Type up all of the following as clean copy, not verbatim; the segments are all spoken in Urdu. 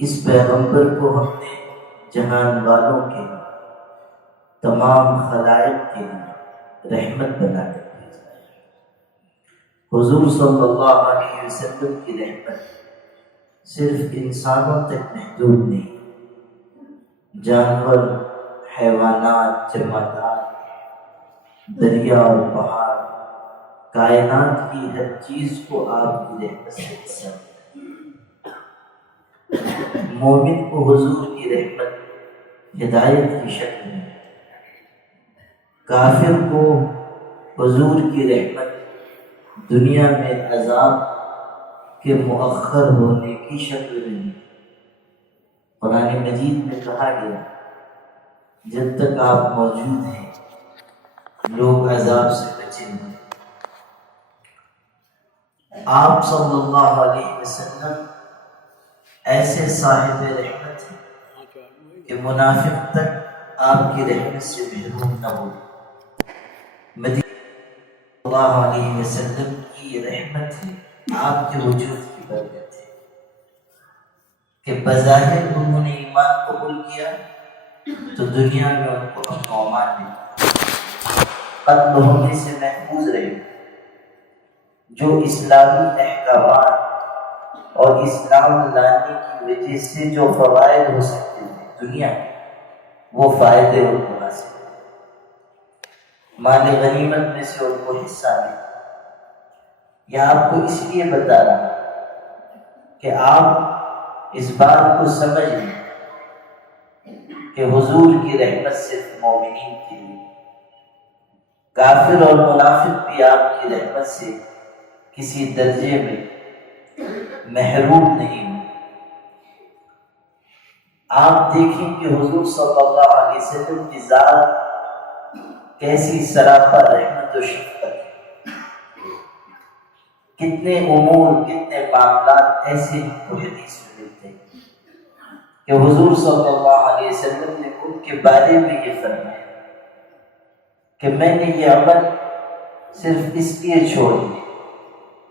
اس پیغمبر کو ہم نے جہان والوں کے تمام خلائق کے لیے رحمت بنا کر بھیجا ہے۔ حضور صلی اللہ علیہ وسلم کی رحمت صرف انسانوں تک محدود نہیں، جانور، حیوانات، جمادات، دریا اور پہاڑ، کائنات کی ہر چیز کو آپ کی رحمت سے حصہ ہے۔ مومن کو حضور کی رحمت ہدایت کی شکل میں، کافر کو حضور کی رحمت دنیا میں عذاب کے مؤخر ہونے کی شکل میں۔ قرآن مجید میں کہا گیا جب تک آپ موجود ہیں لوگ عذاب سے بچیں گے۔ آپ صلی اللہ علیہ وسلم ایسے صاحب رحمت ہیں کہ منافق تک آپ کی رحمت سے محروم نہ ہو۔ مدینہ صلی اللہ علیہ وسلم کی رحمت ہے، آپ کے وجود کی برکت ہے کہ بظاہر انہوں نے ایمان قبول کیا تو دنیا میں ان کو امن ملا، قتل ہونے سے محفوظ رہے۔ جو اسلامی احکامات اور اسلام لانے کی وجہ سے جو فوائد ہو سکتے ہیں دنیا میں، وہ فائدے ان کو حاصل ہیں۔ مال غنیمت میں سے ان کو حصہ ملا۔ یہ آپ کو اس لیے بتا رہا کہ آپ اس بات کو سمجھ لیں کہ حضور کی رحمت صرف مومنین کے لیے، کافر اور منافق بھی آپ کی رحمت سے کسی درجے میں محروم نہیں ہوں۔ آپ دیکھیں کہ حضور صلی اللہ علیہ وسلم کی ذات کیسی سراپا رحمت و شفقت ہے۔ کتنے امور، کتنے معاملات ایسے ہم کو حدیث میں ملتے ہیں کہ حضور صلی اللہ علیہ وسلم نے ان کے بارے میں یہ فرمایا کہ میں نے یہ عمل صرف اس لیے چھوڑ دیا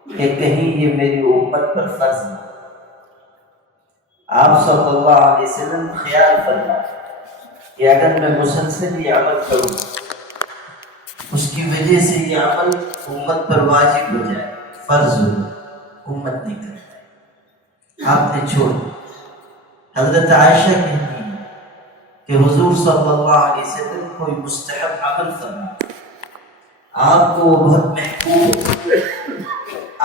کہ کہیں یہ میری امت پر فرض نہ۔ آپ صلی اللہ علیہ وسلم خیال فرمائے کہ اگر میں مسلسل یہ عمل کروں اس کی وجہ سے یہ عمل امت پر واجب ہو جائے، فرض ہو، امت نہیں کرتا، آپ نے چھوڑ دیا۔ حضرت عائشہ کہتی ہیں کہ حضور صلی اللہ علیہ وسلم کوئی مستحب عمل فرمائے، آپ کو وہ بہت محبوب،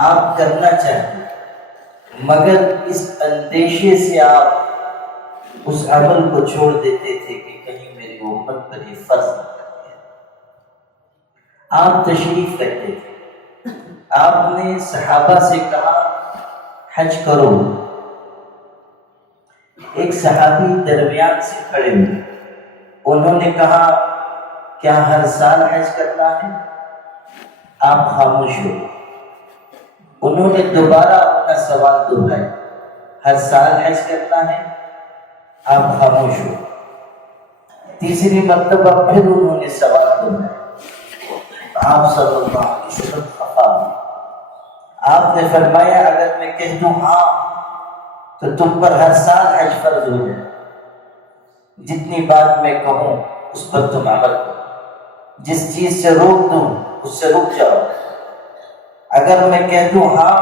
آپ کرنا چاہتے مگر اس اندیشے سے آپ اس عمل کو چھوڑ دیتے تھے کہ کہیں میری امت پر یہ فرض نہ کر دیا۔ آپ تشریف رکھتے تھے، آپ نے صحابہ سے کہا حج کرو۔ ایک صحابی درمیان سے کھڑے ہوئے، انہوں نے کہا کیا ہر سال حج کرنا ہے؟ آپ خاموش ہو۔ انہوں نے دوبارہ اپنا سوال دہرایا، ہر سال حج کرنا ہے؟ آپ خاموش ہو۔ تیسری مرتبہ پھر انہوں نے سوال دہرایا، آپ صلی اللہ علیہ وسلم خفا ہوئے۔ آپ نے فرمایا اگر میں کہہ دوں ہاں تو تم پر ہر سال حج فرض ہو جائے، جتنی بات میں کہوں اس پر تم عمل کرو، جس چیز سے روک دوں اس سے رک جاؤ۔ اگر میں کہہ دوں ہاں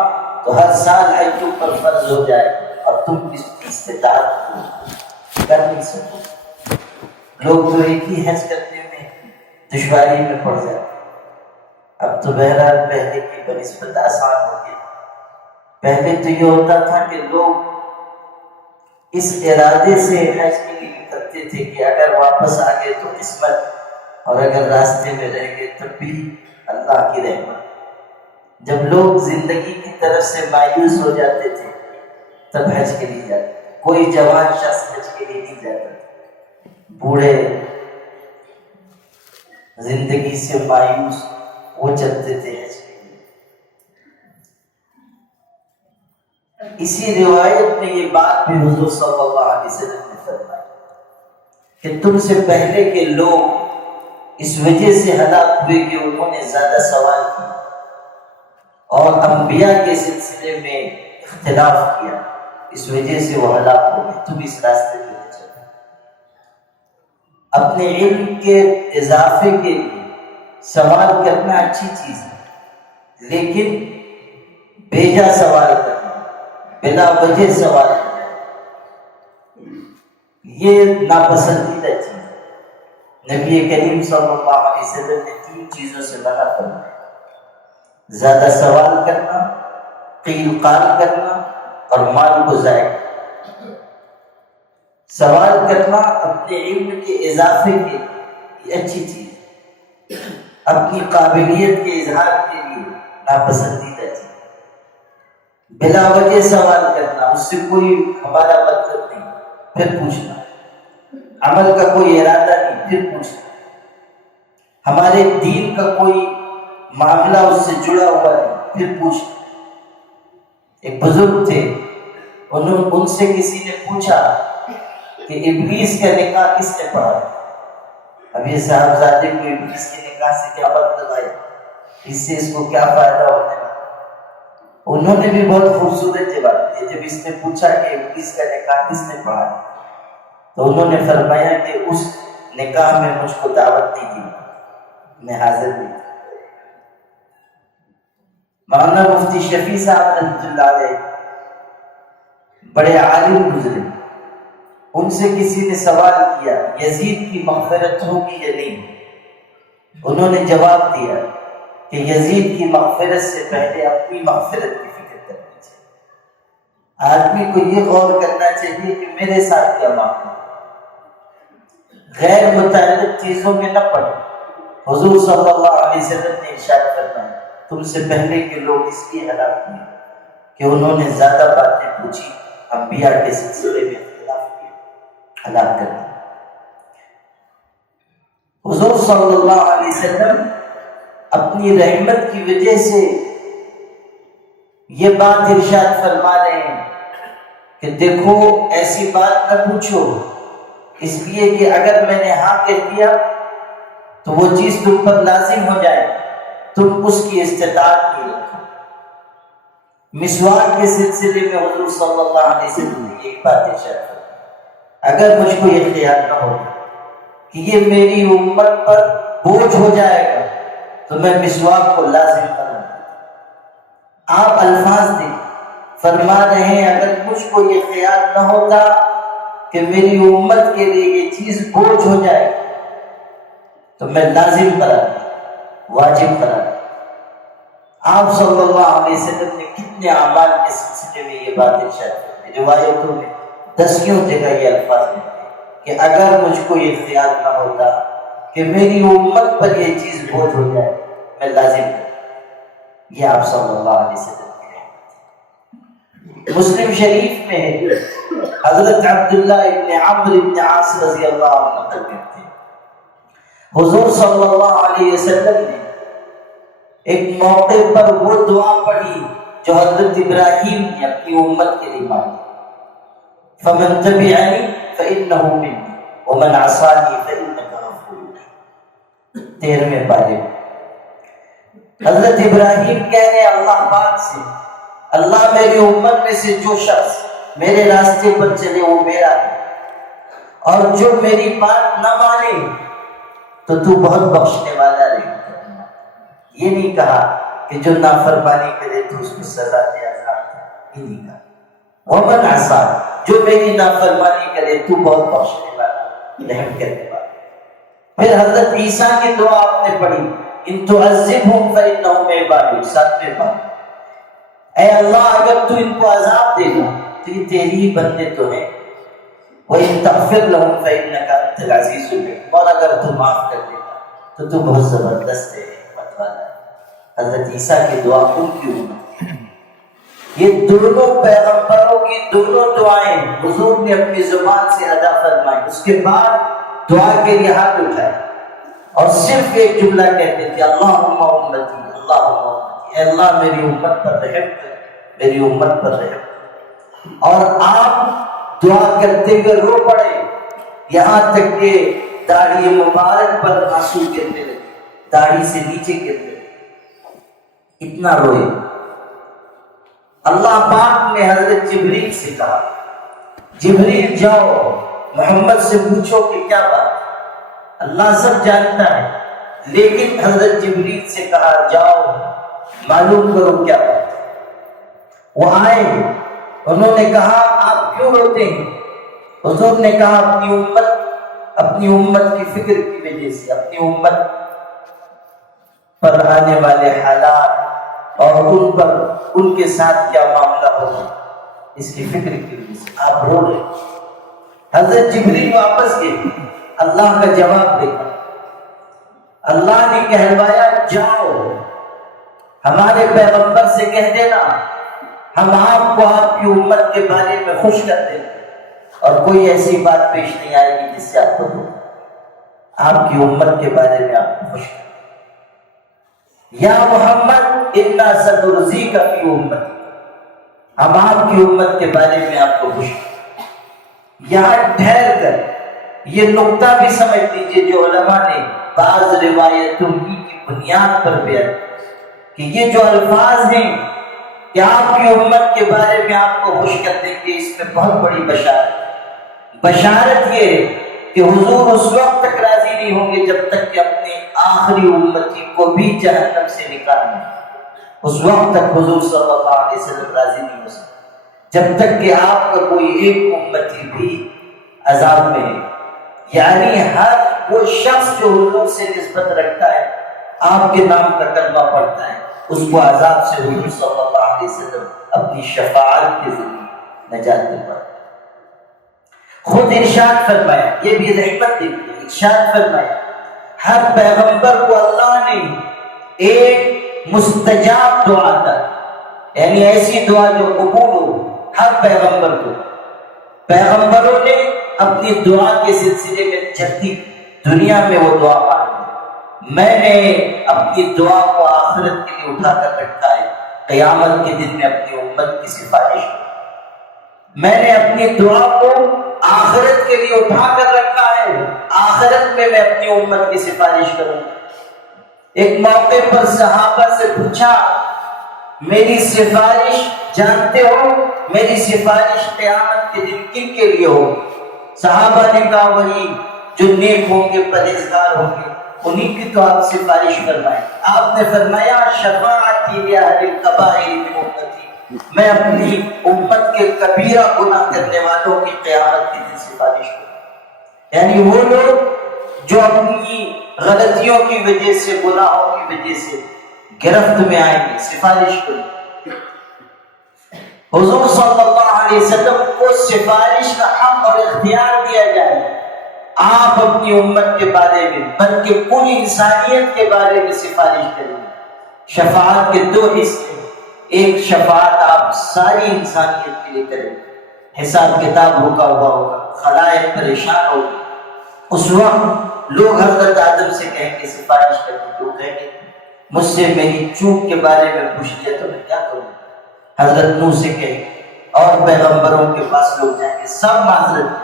تو ہر سال حج تم پر فرض ہو جائے اور تم اس کی استطاعت کر نہیں سکو۔ لوگ تو ایک ہی حج کرنے میں دشواری میں پڑ جاتے، اب تو بہرحال پہلے کی بنسبت آسان ہو گئی۔ پہلے تو یہ ہوتا تھا کہ لوگ اس ارادے سے حج کے لیے نکلتے تھے کہ اگر واپس آ گئے تو قسمت، اور اگر راستے میں رہ گئے تب بھی اللہ کی رحمت۔ جب لوگ زندگی کی طرف سے مایوس ہو جاتے تھے تب حج کے لیے جاتے، کوئی جوان شخص حج کے لیے نہیں جاتا، بوڑھے زندگی سے مایوس وہ چلتے تھے حج کے لیے۔ اسی روایت میں یہ بات بھی حضور صلی اللہ علیہ وسلم نے فرمائی کہ تم سے پہلے کے لوگ اس وجہ سے ہلاک ہوئے کہ انہوں نے زیادہ سوال کیا اور انبیاء کے سلسلے میں اختلاف کیا، اس وجہ سے وہ ہلاک ہو گئے، تم اس راستے پہ نہ چلو۔ اپنے علم کے اضافے کے لیے سوال کرنا اچھی چیز ہے، لیکن بیجا سوال کرنا، بلا وجہ سوال کرنا، یہ ناپسندیدہ چیز ہے۔ نبی کریم صلی اللہ علیہ وسلم نے 3 چیزوں سے منع فرمایا: زیادہ سوال کرنا، قیل قال کرنا، اور مال کو ضائع کرنا۔ سوال کرنا اپنے علم کے اضافے کے لیے یہ اچھی چیز ہے، اپنی قابلیت کے اظہار کے لیے ناپسندیدہ چیز۔ بلا وجہ سوال کرنا، اس سے کوئی ہمارا مطلب نہیں، پھر پوچھنا، عمل کا کوئی ارادہ نہیں، پھر پوچھنا، ہمارے دین کا کوئی معاملہ اس سے جڑا ہوا نہیں، پھر پوچھنا۔ ایک بزرگ تھے، ان سے کسی نے پوچھا کہ ابلیس کا نکاح کس نے پڑھا؟ اب یہ صاحبزادے کو ابلیس کے نکاح سے کیا مطلب آئی، اس سے اس کو کیا فائدہ ہونے والا؟ انہوں نے بھی بہت خوبصورت جواب دیا۔ جب اس نے پوچھا کہ ابلیس کا نکاح کس نے پڑھا، تو انہوں نے فرمایا کہ اس نکاح میں مجھ کو دعوت نہیں دی، میں حاضر نہیں تھا۔ مولانا مفتی شفیع صاحب رحمۃ اللہ علیہ بڑے عالم گزرے، ان سے کسی نے سوال کیا یزید کی مغفرت ہوگی یا نہیں؟ انہوں نے جواب دیا کہ یزید کی مغفرت سے پہلے اپنی مغفرت کی فکر کرنی چاہیے۔ آدمی کو یہ غور کرنا چاہیے کہ میرے ساتھ کیا معاملہ، غیر متعلق چیزوں میں نہ پڑے۔ حضور صلی اللہ علیہ وسلم نے ارشاد فرمایا تم سے پہلے کے لوگ اس لیے ہلاک ہوئے کہ انہوں نے زیادہ باتیں پوچھی، انبیاء کے سلسلے میں اختلاف کیا، ہلاک کر دیا۔ حضور صلی اللہ علیہ وسلم اپنی رحمت کی وجہ سے یہ بات ارشاد فرما رہے ہیں کہ دیکھو ایسی بات نہ پوچھو، اس لیے کہ اگر میں نے ہاں کہہ دیا تو وہ چیز تم پر لازم ہو جائے، تم اس کی استطاعت نہیں رکھو۔ مسواک کے سلسلے میں حضور صلی اللہ علیہ وسلم نے ایک بات ارشاد فرمائی، اگر مجھ کو یہ خیال نہ ہو کہ یہ میری امت پر بوجھ ہو جائے گا تو میں مسواک کو لازم کروں۔ آپ الفاظ دیں، فرما رہے ہیں اگر مجھ کو یہ خیال نہ ہوتا کہ میری امت کے لیے یہ چیز بوجھ ہو جائے تو میں لازم قرار دوں، واجب قرار دوں۔ آپ صلی اللہ علیہ وسلم نے کتنے اعمال کے سلسلے میں یہ بات ارشاد فرمائی، روایتوں میں 10 جگہ یہ الفاظ ملتے ہیں کہ اگر مجھ کو یہ خیال نہ ہوتا کہ میری امت پر یہ چیز بوجھ ہو جائے میں لازم کروں۔ یہ آپ صلی اللہ علیہ وسلم کی رحمت ہے۔ مسلم شریف میں حضرت عبداللہ ابن عمرو ابن عاص رضی اللہ عنہ نقل کرتے ہیں حضور صلی اللہ علیہ وسلم نے ایک موقع پر وہ دعا پڑھی جو حضرت ابراہیم نے اپنی امت کے لیے مانگی، فمن تبعنی فإنہ منی ومن عصانی فإنک غفور۔ 13ویں پارے حضرت ابراہیم کہہ رہے اللہ پاک سے، اللہ میری امت میں سے جو شخص میرے راستے پر چلے وہ میرا ہے، اور جو میری بات نہ مانے تو تو بہت بخشنے والا رہے۔ یہ نہیں کہا کہ جو نافرمانی کرے تو اس کو سزا دے، عذاب دے، یہ نہیں کہا۔ ومن عصا، جو میری نافرمانی کرے تو بہت بخشنے والا، رحم کرنے والا۔ پھر حضرت عیسیٰ کی دعا آپ نے پڑھی، ان تعذبہم فإنہم عبادک، 7ویں پارے، اے اللہ اگر تو ان کو عذاب دے گا تو یہ تیری ہی بندے تو ہیں، وَإِن تَغْفِرْ لَهُمْ فَإِنَّكَ أَنْتَ الْعَزِيزُ الْحَكِيمُ، اور اگر تو معاف کر دے گا تو تو بہت زبردست ہے، حکمت والا ہے۔ حضرت عیسیٰ کی دعا ان کی امت، یہ دونوں پیغمبروں کی دونوں دعائیں حضور نے اپنی زبان سے ادا فرمائی، اس کے بعد دعا کے لیے ہاتھ اٹھائے اور صرف ایک جملہ کہتے تھے، اللہم امتی، اللہم امتی، اے اللہ میری امت پر رحم کر، میری امت پر رحم کر۔ اور آپ دعا کرتے ہوئے رو پڑے، یہاں تک کہ داڑھی مبارک پر آنسو گرنے لگے، داڑھی سے نیچے گرنے لگے، اتنا روئے۔ اللہ پاک نے حضرت جبریل سے کہا جبریل جاؤ محمد سے پوچھو کہ کیا بات، اللہ سب جانتا ہے، لیکن حضرت جبریل سے کہا جاؤ معلوم کرو کیا بات۔ وہ آئے، انہوں نے کہا آپ کیوں روتے ہیں؟ حضور نے کہا اپنی امت کی فکر کی وجہ سے، اپنی امت پر آنے والے حالات اور ان کے ساتھ کیا معاملہ ہوگا، اس کی فکر کی وجہ سے آپ رو رہے۔ حضرت جبریل واپس گئے، اللہ کا جواب دیکھا، اللہ نے کہلوایا جاؤ ہمارے پیغمبر سے کہہ دینا ہم آپ کو آپ کی امت کے بارے میں خوش کر دیں اور کوئی ایسی بات پیش نہیں آئے گی جس سے آپ کو آپ کی امت کے بارے میں آپ کو خوش کر دیں۔ یا محمد انا سنرضیک فی امتی، ہم آپ کی امت کے بارے میں آپ کو خوش کر دیں۔ یہاں ٹھہر کر یہ نقطہ بھی سمجھ لیجیے جو علماء نے بعض روایتوں کی بنیاد پر بیان کہ یہ جو الفاظ ہیں کہ آپ کی امت کے بارے میں آپ کو خوش کر دیں گے، اس میں بہت بڑی بشارت یہ کہ حضور اس وقت تک راضی نہیں ہوں گے جب تک کہ اپنے آخری امتی کو بھی جہنم سے نکال لیں۔ اس وقت تک حضور صلی اللہ علیہ وسلم راضی نہیں ہو سکتے جب تک کہ آپ کا کوئی ایک امتی بھی عذاب میں ہے۔ یعنی ہر وہ شخص جو حضور سے نسبت رکھتا ہے، آپ کے نام کا کلمہ پڑھتا ہے، اس کو عذاب سے حضور صلی اللہ علیہ وسلم اپنی شفاعت کے ذریعے نجات دلواتے ہیں۔ خود ارشاد فرمایا، یہ بھی رحمت دیکھیے، ارشاد فرمایا ہر پیغمبر کو اللہ نے ایک مستجاب دعا دی، یعنی ایسی دعا جو قبول ہو ہر پیغمبر کو۔ پیغمبروں نے اپنی دعا کے سلسلے میں جلدی دنیا میں وہ دعا مانگی، میں نے اپنی دعا کو آخرت کے لیے اٹھا کر رکھا ہے، قیامت کے دن میں اپنی امت کی سفارش کروں۔ میں نے اپنی دعا کو آخرت کے لیے اٹھا کر رکھا ہے، آخرت میں میں اپنی امت کی سفارش کروں۔ ایک موقع پر صحابہ سے پوچھا میری سفارش جانتے ہو، میری سفارش قیامت کے دن کن کے لیے ہو؟ صحابہ نے کہا وہی جو نیک ہوں گے، پرہیزگار ہوں گے، انہیں کی تو آپ سفارش فرمائیں۔ آپ نے فرمایا شفاعتی لأہل الکبائر من امتی، میں اپنی امت کے کبیرہ گناہ کرنے والوں کی قیامت کے دن سفارش کروں۔ یعنی وہ لوگ جو اپنی غلطیوں کی وجہ سے، گناہوں کی وجہ سے گرفت میں آئیں گے، سفارش کروں۔ حضور صلی اللہ علیہ وسلم کو سفارش کا حق اور اختیار دیا جائے۔ آپ اپنی امت کے بارے میں بلکہ پوری انسانیت کے بارے میں سفارش کریں۔ شفاعت کے دو حصے، ایک شفاعت آپ ساری انسانیت کے لیے کریں، حساب کتاب رکا ہوا ہوگا، خلائق پریشان ہوگی، اس وقت لوگ حضرت آدم سے کہیں گے سفارش کریں، تو کہیں گے مجھ سے میری چوک کے بارے میں پوچھ لیا تو میں کیا کروں؟ حضرت نوح سے کہیں اور پیغمبروں کے پاس لوگ جائیں گے، سب معذرت،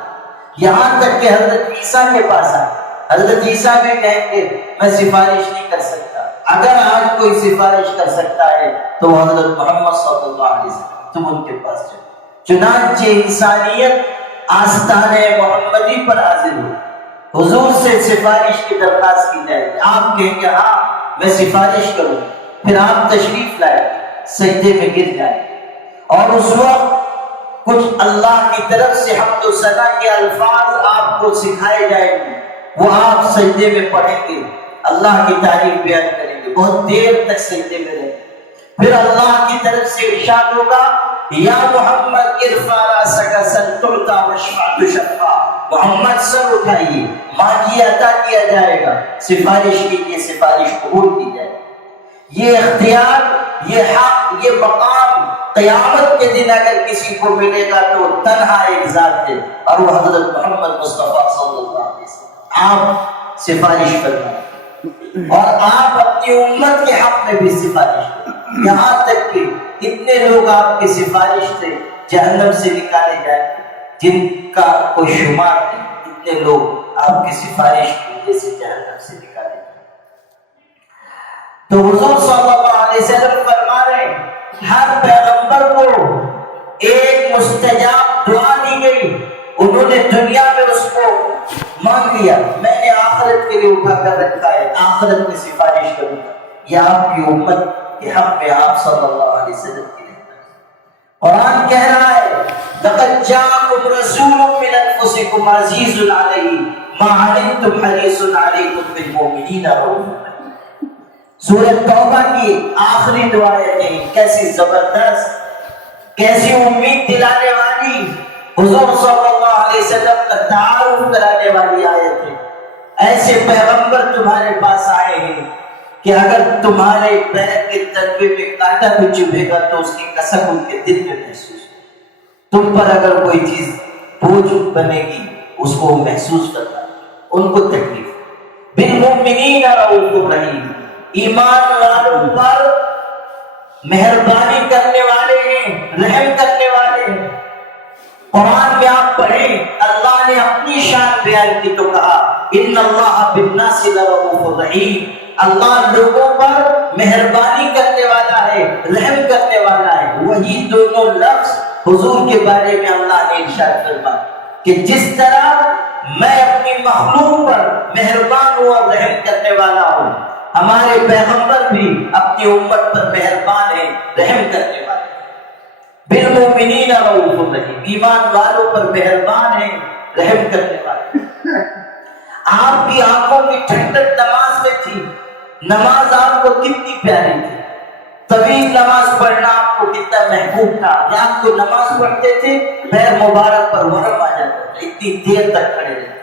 یہاں تک کہ حضرت عیسیٰ کے پاس آئے، حضرت عیسیٰ بھی کہیں گے میں سفارش نہیں کر سکتا۔ اگر آج کوئی سفارش کر سکتا ہے تو حضرت محمد صلی اللہ علیہ وسلم، تم ان کے پاس جاؤ۔ چنانچہ انسانیت آستانِ محمدی پر حاضر ہو، حضور سے سفارش کی درخواست کی جائے گی، آپ کہیں گے ہاں میں سفارش کروں، پھر آپ تشریف لائیں، سجدے میں گر جائیں، اور اس وقت کچھ اللہ کی طرف سے حمد و ثنا کے الفاظ آپ کو سکھائے جائیں گے، وہ آپ سجدے میں پڑھیں گے، اللہ کی تعریف بیان کریں گے، بہت دیر تک سجدے میں رہیں گے۔ پھر اللہ کی طرف سے ارشاد ہوگا یا محمد ارفع رأسک سل تعطیٰ واشفع تشفع، محمد سر اٹھائیے، مانگیے عطا کیا جائے گا، سفارش کیجیے سفارش قبول کی جائے گی۔ یہ اختیار، یہ حق، یہ مقام قیامت کے دن اگر کسی کو ملے گا تو تنہا ایک ذات ہے، اور وہ حضرت محمد مصطفیٰ صلی اللہ علیہ وسلم۔ آپ سفارش کرنا اور آپ اپنی امت کے حق میں بھی سفارش کریں، یہاں تک کہ اتنے لوگ آپ کی سفارش سے جہنم سے نکالے جائیں جن کا کوئی شمار نہیں، اتنے لوگ آپ کی سفارش کی وجہ سے جہنم سے نکالے جائیں۔ تو حضور صلی اللہ علیہ وسلم فرما رہے ہیں ہر پیغمبر کو ایک مستجاب دعا دی گئی، دنیا میں اس کو مان لیا، میں نے آخرت کے لیے اٹھا کر رکھا ہے، آخرت میں سفارش کروں گا۔ یہ آپ کی امت کے حق میں آپ صلی اللہ علیہ وسلم کی رحمت ہے۔ قرآن کہہ رہا ہے لقد جاءکم رسول من انفسکم عزیز علیہ ما عنتم حریص علیکم بالمؤمنین رؤوف رحیم۔ سورۃ توبہ کی آخری دعائیں کیسی زبردست، کیسی امید دلانے والی، حضور صلی اللہ علیہ وسلم کا تعارف کرانے والی آیت ہے۔ ایسے پیغمبر تمہارے پاس آئے ہیں کہ اگر تمہارے پیر کے تلوے میں کانٹا بھی چبھے گا تو اس کی کسک ان کے دل میں محسوس ہو۔ تم پر اگر کوئی چیز بوجھ بنے گی اس کو محسوس کرنا، ان کو تکلیف۔ بالمؤمنین رؤوف رحیم، ایمان والوں پر مہربانی کرنے والے ہیں، رحم کرنے والے ہیں۔ قرآن میں آپ پڑھیں، اللہ نے اپنی شان بیان کی تو کہا ان اللہ بالناس لرؤوف رحیم، اللہ لوگوں پر مہربانی کرنے والا ہے، رحم کرنے والا ہے۔ وہی دونوں لفظ حضور کے بارے میں اللہ نے ارشاد فرمایا کہ جس طرح میں اپنی مخلوق پر مہربان ہوں اور رحم کرنے والا ہوں، ہمارے پیغمبر بھی اپنی امت پر مہربان ہیں، رحم کرنے والے ہیں۔ بالمؤمنین رؤوف رحیم، ایمان والوں پر مہربان ہیں، رحم کرنے والے ہیں۔ آپ کی آنکھوں کی ٹھنڈک نماز میں تھی، نماز آپ کو کتنی پیاری تھی، طویل نماز پڑھنا آپ کو کتنا محبوب تھا، رات کو نماز پڑھتے تھے پیر مبارک پر ورم آ جاتا تھا، اتنی دیر تک کھڑے رہتے تھے۔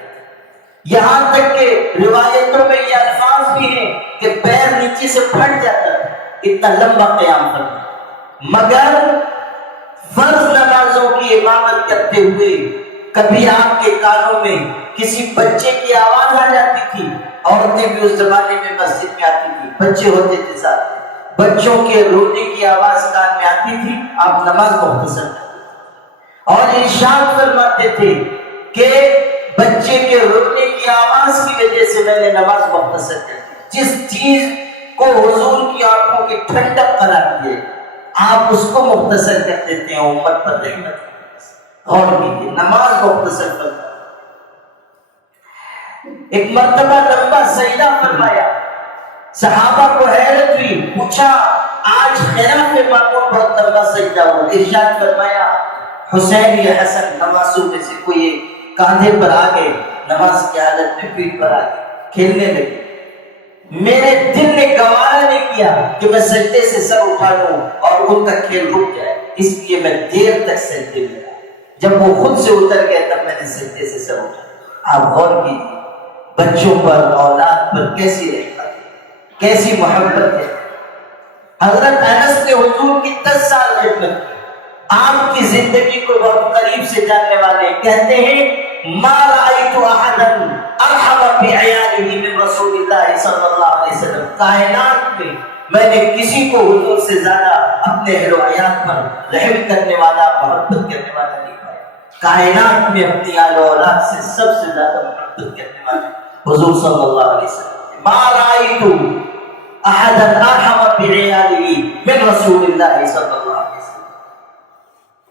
یہاں تک کہ روایتوں میں یہ الفاظ بھی ہیں کہ پیر نیچے سے پھٹ جاتا تھا، اتنا لمبا قیام کرنا۔ مگر فرض نمازوں کی امامت کرتے ہوئے کبھی آپ کے کانوں میں کسی بچے کی آواز آ جاتی تھی، عورتیں بھی اس زمانے میں مسجد میں آتی تھی، بچے ہوتے تھے ساتھ، بچوں کے رونے کی آواز کان میں آتی تھی، آپ نماز مختصر کرتے تھے اور ارشاد فرماتے تھے کہ بچے کے رونے کی آواز کی وجہ سے میں نے نماز مختصر کر دی۔ جس چیز کو حضور کی آنکھوں کی ٹھنڈک قرار دیے آپ اس کو مختصر کر دیتے ہیں، امت پر رحمت۔ غور کیجیے، نماز مختصر کرنا۔ ایک مرتبہ لمبا سجدہ فرمایا، صحابہ کو حیرت ہوئی، پوچھا آج خلاف معمول بہت لمبا سجدہ ہوا۔ ارشاد فرمایا حسین یا حسن نمازوں میں سے کوئی کاندھے پر آ گئے، نماز کی حالت میں پیٹھ پر آ گئے، کھیلنے لگے۔ میرے دل نے گوارا نہیں کیا کہ میں سجدے سے سر اٹھا لوں اور ان کا کھیل رک جائے، اس لیے میں دیر تک سجدے میں رہا۔ جب وہ خود سے اتر گئے تب میں نے سجدے سے سر اٹھا۔ آپ غور کیجیے، بچوں پر، اولاد پر کیسی رحمت ہے، کیسی محبت ہے۔ حضرت انس نے حضور کی 10 سال خدمت کی، آپ کی زندگی کو بہت قریب سے جاننے والے کہتے ہیں ما رأيت احدا ارحم بعياله من رسول اللہ صلی اللہ علیہ وسلم، کائنات میں نے کسی کو حضور سے زیادہ اپنے اہل و عیال پر رحم کرنے والا، محبت کرنے والا نہیں پایا۔ کائنات میں اپنی آل و اولاد سے سب سے زیادہ محبت کرنے والے حضور صلی اللہ علیہ وسلم۔ ما رأيت احدا ارحم بعياله من رسول اللہ صلی اللہ علیہ وسلم۔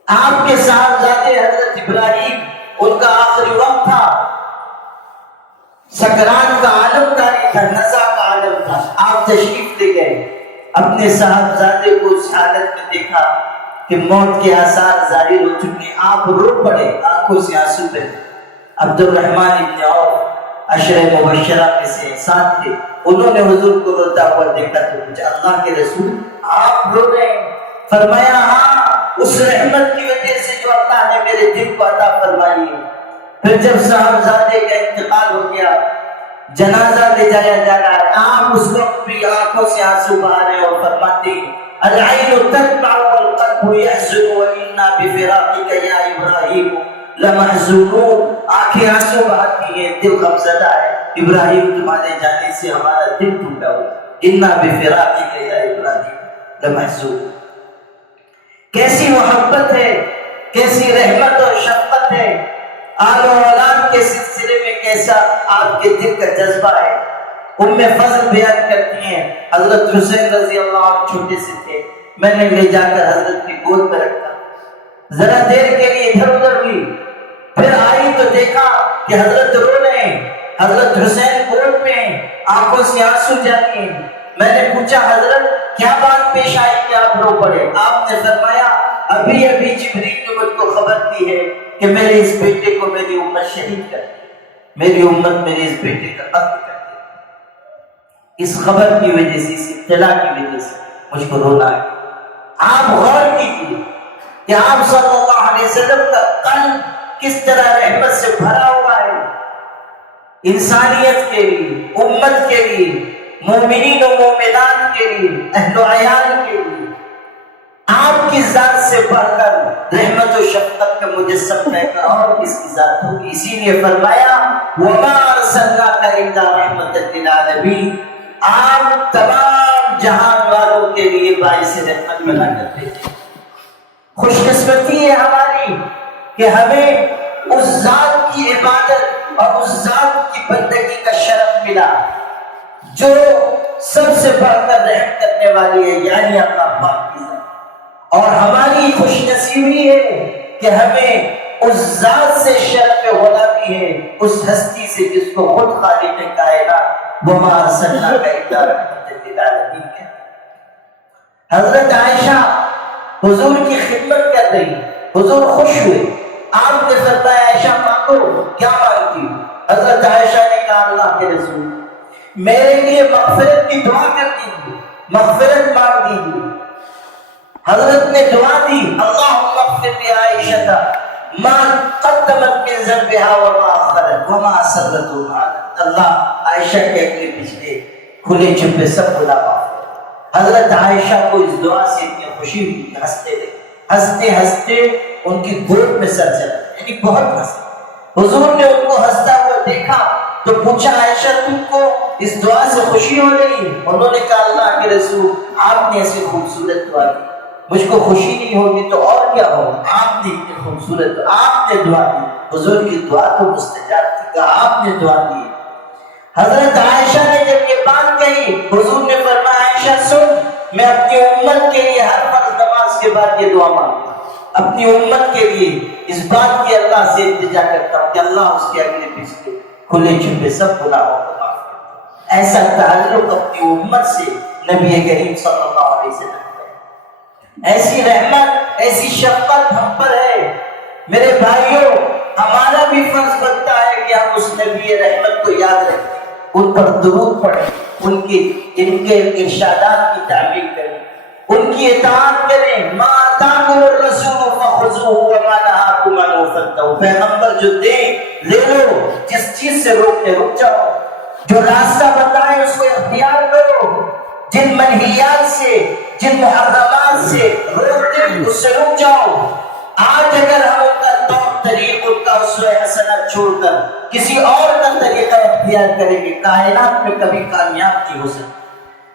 آپ کے صاحبزادے حضرت ابراہیم، ان کا آخری وقت تھا، سکرات کا عالم تاری تھا، نزع کا عالم تھا، آپ تشریف لے گئے، اپنے صاحبزادے کو اس حالت میں دیکھا کہ موت کے آثار ظاہر ہو چکے، آپ رو پڑے، آنکھوں سے آنسو بہے۔ عبد الرحمن ابن عوف عشرہ مبشرہ میں سے ساتھ تھے، انہوں نے حضور کو روتا ہوا دیکھا تو پوچھا اللہ کے رسول آپ رو رہے ہیں؟ فرمایا ہاں، اس رحمت کی وجہ سے جو اللہ نے میرے دل کو عطا فرمائی ہے۔ پھر جب صاحبزادے کا انتقال ہو گیا، جنازہ لے جایا جا رہا ہے، آپ اس وقت بھی آنکھوں سے آنسو بہا رہے ہیں اور فرماتے ہیں العین تدمع والقلب يحزن وإنا بفراقك یا ابراہیم لمحزونون، آنکھیں آنسو بہاتی ہیں، دل غمزدہ ہے، ابراہیم تمہارے جانے سے ہمارا دل ٹوٹا ہوا، انا بفراقك یا ابراہیم لمحزونون۔ کیسی محبت ہے، کیسی رحمت اور شفقت ہے، آل و اولاد کے سلسلے میں کیسا آپ کے دل کا جذبہ ہے۔ ام فضل بیان کرتی ہیں حضرت حسین رضی اللہ عنہ چھوٹے سے تھے، میں نے لے جا کر حضرت کی گود میں رکھا، ذرا دیر کے لیے ادھر ادھر ہوئی پھر آئی تو دیکھا کہ حضرت رو رہے ہیں، حضرت حسین گود میں ہیں، آنکھوں سے آنسو جاری ہیں۔ میں نے پوچھا حضرت کیا بات پیش آئی کہ آپ رو پڑے؟ آپ نے فرمایا ابھی ابھی جبریل نے مجھ کو خبر دی ہے کہ میرے اس بیٹے کو میری امت شہید کر دے، میری امت میرے اس بیٹے کا قتل کر دے۔ اس خبر کی وجہ سے، اس اطلاع کی وجہ سے مجھ کو رونا ہے۔ آپ غور کیجیے کہ آپ صلی اللہ علیہ وسلم کا قلب کس طرح رحمت سے بھرا ہوا ہے، انسانیت کے لیے، امت کے لیے، مومنین و مومنات کے لیے، اہل و عیال کے لیے۔ آپ کی ذات سے بڑھ کر رحمت و شفقت کا مجسم ہے اور کس کی ذات ہوگی؟ اسی لیے فرمایا وَمَا أَرْسَلْنَاكَ إِلَّا رَحْمَةً لِلْعَالَمِينَ، آپ تمام جہان والوں کے لیے باعث رحمت بنا کرتے ہیں۔ خوش قسمتی ہے ہماری کہ ہمیں اس ذات کی عبادت اور اس ذات کی بندگی کا شرف ملا جو سب سے بڑھ کر رحم کرنے والی ہے، یعنی اللہ پاک کی ذات۔ اور ہماری خوش نصیبی ہے کہ ہمیں اس ذات سے شرف غلامی ہے، اس ہستی سے جس کو خود خالق کائنات وَمَا أَرْسَلْنَاكَ إِلَّا رَحْمَةً لِلْعَالَمِينَ ہے۔ حضرت عائشہ حضور کی خدمت کر رہی، حضور خوش ہوئے، آپ نے فرمایا عائشہ مانگو، کیا مانگتی؟ حضرت عائشہ نے کہا اللہ کے رسول میرے لیے مغفرت کی دعا کر دیجیے، مغفرت مانگ دیجیے۔ حضرت نے دعا دی اللہم اغفر لعائشہ ما قدمت من ذنبها وما اخرت وما اسرت وما اعلنت، اللہ عائشہ کے اگلے پچھلے کھلے چھپے سب گناہ معاف کر۔ حضرت عائشہ کو اس دعا سے اتنی خوشی ہوئی کہ ہنستے رہے، ہنستے ہنستے ان کی گود میں سر چلا، یعنی بہت ہنسے۔ حضور نے ان کو ہنستا ہوا دیکھا تو پوچھا عائشہ تم کو اس دعا سے خوشی ہو رہی ہے؟ انہوں نے کہا اللہ کے رسول آپ نے ایسی خوبصورت دعا کی، مجھ کو خوشی نہیں ہوگی تو اور کیا ہوگا؟ آپ نے اتنی خوبصورت، آپ نے دعا دی، حضور کی دعا تو مستجاب تھی، کہا آپ نے دعا دی۔ حضرت عائشہ نے جب یہ بات کہی حضور نے فرمایا عائشہ سن، میں اپنی امت کے لیے ہر فرض نماز کے بعد یہ دعا مانگتا ہوں، اپنی امت کے لیے اس بات کی اللہ سے التجا کرتا ہوں کہ اللہ اس کے اگلے پچھلے کھلے چھپے سب گناہوں کو معاف کرتا۔ ایسا تعلق اپنی امت سے نبی کریم صلی اللہ علیہ وسلم، ایسی رحمت ایسی شفقت ہم پر ہے۔ میرے بھائیوں ہمارا بھی فرض بنتا ہے کہ ہم اس نبی رحمت کو یاد رکھیں، ان پر درود پڑھیں، ان کے ارشادات کی تعمیل کریں، ان کی اطاعت کریں۔ ما آتاکم الرسول فخذوہ وما نہاکم عنہ فانتہوا، پیغمبر جو دے لے لو، جس چیز سے روکتے رک جاؤ، جو راستہ بتائیں اس کو اختیار کرو، جن منہیات سے جن محرمات سے روکتے اس سے رک جاؤ۔ آج اگر ہم ان کا طور طریق، ان کا اسوہ حسنہ چھوڑ کر کسی اور کا طریقہ اختیار کریں گے، کائنات میں کبھی کامیاب نہیں ہو سکتے۔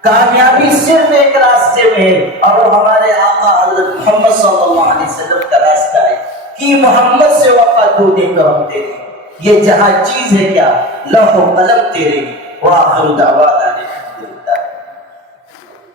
کامیابی صرف ایک راستے میں ہے اور وہ ہمارے آقا حضرت محمد صلی اللہ علیہ وسلم کا راستہ ہے کہ محمد سے وفا تو دے کر ہم تیرے، یہ جہاں چیز ہے کیا، لوح و قلم تیرے، وآخر دعوانا